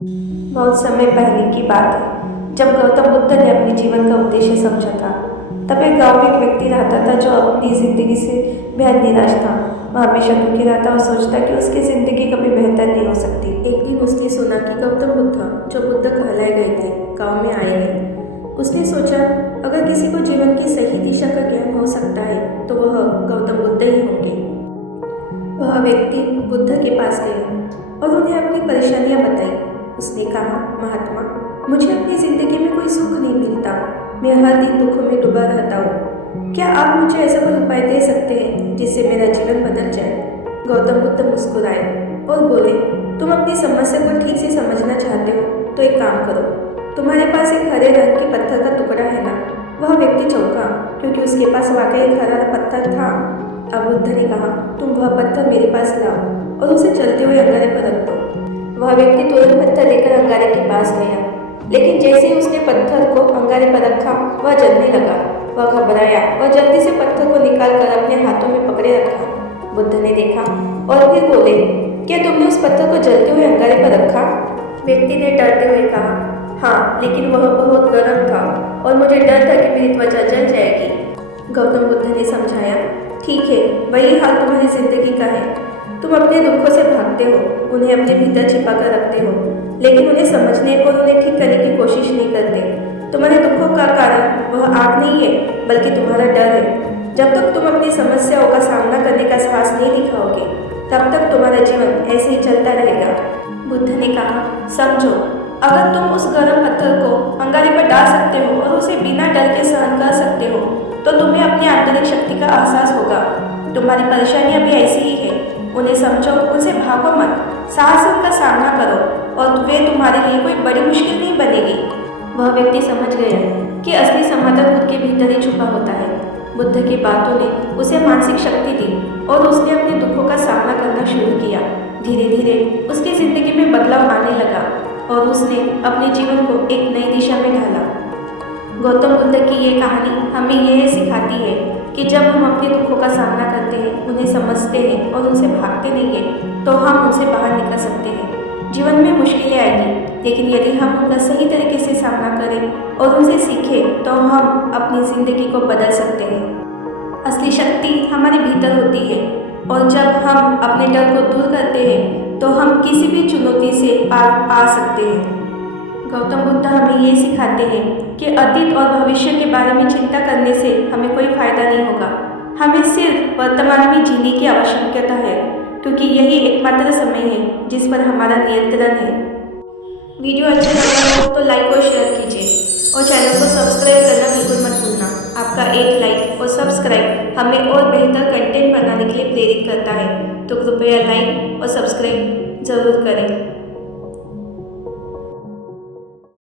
बहुत समय पहले की बात है जब गौतम बुद्ध ने अपने जीवन का उद्देश्य समझा था। तब एक गांव में एक व्यक्ति रहता था जो अपनी जिंदगी से बेहद निराश था। वह हमेशा दुखी रहता और सोचता कि उसकी जिंदगी कभी बेहतर नहीं हो सकती। एक दिन उसने सुना कि गौतम बुद्ध जो बुद्ध कहलाए गए थे गांव में आए हैं। उसने सोचा अगर किसी को जीवन की सही दिशा का ज्ञान हो सकता है तो वह गौतम बुद्ध ही होंगे। वह व्यक्ति बुद्ध के पास गया और उन्हें अपनी परेशानियां बताई। उसने कहा, महात्मा, मुझे अपनी जिंदगी में कोई सुख नहीं मिलता। मैं हर दिन दुखों में डूबा रहता हूँ। क्या आप मुझे ऐसा कोई उपाय दे सकते हैं जिससे मेरा जीवन बदल जाए? गौतम बुद्ध मुस्कुराए और बोले, तुम अपनी समस्या को ठीक से समझना चाहते हो तो एक काम करो। तुम्हारे पास एक हरे रंग के पत्थर का टुकड़ा है ना? वह व्यक्ति चौंका क्योंकि उसके पास वाकई एक हरा पत्थर था। अब बुद्ध ने कहा, तुम वह पत्थर मेरे पास लाओ और उसे चलते हुए अंगारे पर रख दो। वह व्यक्ति तुरंत पत्थर लेकर अंगारे के पास गया, लेकिन जैसे ही उसने पत्थर को अंगारे पर रखा वह जलने लगा। वह घबराया और जल्दी से पत्थर को निकालकर अपने हाथों में पकड़े रखा। बुद्ध ने देखा और फिर बोले, क्या तुमने उस पत्थर को जलते हुए अंगारे पर रखा? व्यक्ति ने डरते हुए कहा, हाँ, लेकिन वह बहुत गर्म था और मुझे डर था कि मेरी त्वचा जल जाएगी। गौतम बुद्ध ने समझाया, ठीक है, वही हाल तुम्हारी जिंदगी का है। तुम अपने दुखों से भागते हो, उन्हें अपने भीतर छिपा कर रखते हो, लेकिन उन्हें समझने और उन्हें ठीक करने की कोशिश नहीं करते। तुम्हारे दुखों का कारण वह आग नहीं है, बल्कि तुम्हारा डर है। जब तक तुम अपनी समस्याओं का सामना करने का साहस नहीं दिखाओगे, तब तक तुम्हारा जीवन ऐसे ही चलता रहेगा। बुद्ध ने कहा, समझो, अगर तुम उस गर्म पत्थर को अंगारे पर डाल सकते हो और उसे बिना डर के सहन कर सकते हो, तो तुम्हें अपनी आंतरिक शक्ति का एहसास होगा। तुम्हारी परेशानियां भी ऐसी ही है, उन्हें समझो, उनसे भागो मत, साहस से उनका सामना करो और वे तुम्हारे लिए कोई बड़ी मुश्किल नहीं बनेगी। वह व्यक्ति समझ गया कि असली समाधान खुद के भीतर ही छुपा होता है। बुद्ध की बातों ने उसे मानसिक शक्ति दी और उसने अपने दुखों का सामना करना शुरू किया। धीरे धीरे उसकी जिंदगी में बदलाव आने लगा और उसने अपने जीवन को एक नई दिशा में ढाला। गौतम बुद्ध की ये कहानी हमें यह सिखाती है कि जब हम अपने दुखों का सामना करते हैं, उन्हें समझते हैं और उनसे भागते नहीं हैं, तो हम उनसे बाहर निकल सकते हैं। जीवन में मुश्किलें आएंगी, लेकिन यदि हम उनका सही तरीके से सामना करें और उनसे सीखें, तो हम अपनी ज़िंदगी को बदल सकते हैं। असली शक्ति हमारे भीतर होती है और जब हम अपने डर को दूर करते हैं, तो हम किसी भी चुनौती से पार पा सकते हैं। गौतम बुद्ध हमें ये सिखाते हैं कि अतीत और भविष्य के बारे में चिंता करने से हमें कोई फायदा नहीं होगा। हमें सिर्फ वर्तमान में जीने की आवश्यकता है, क्योंकि यही एकमात्र समय है जिस पर हमारा नियंत्रण है। वीडियो अच्छा लगा हो तो लाइक और शेयर कीजिए और चैनल को सब्सक्राइब करना बिल्कुल मत भूलना। आपका एक लाइक और सब्सक्राइब हमें और बेहतर कंटेंट बनाने के लिए प्रेरित करता है, तो कृपया लाइक और सब्सक्राइब जरूर करें।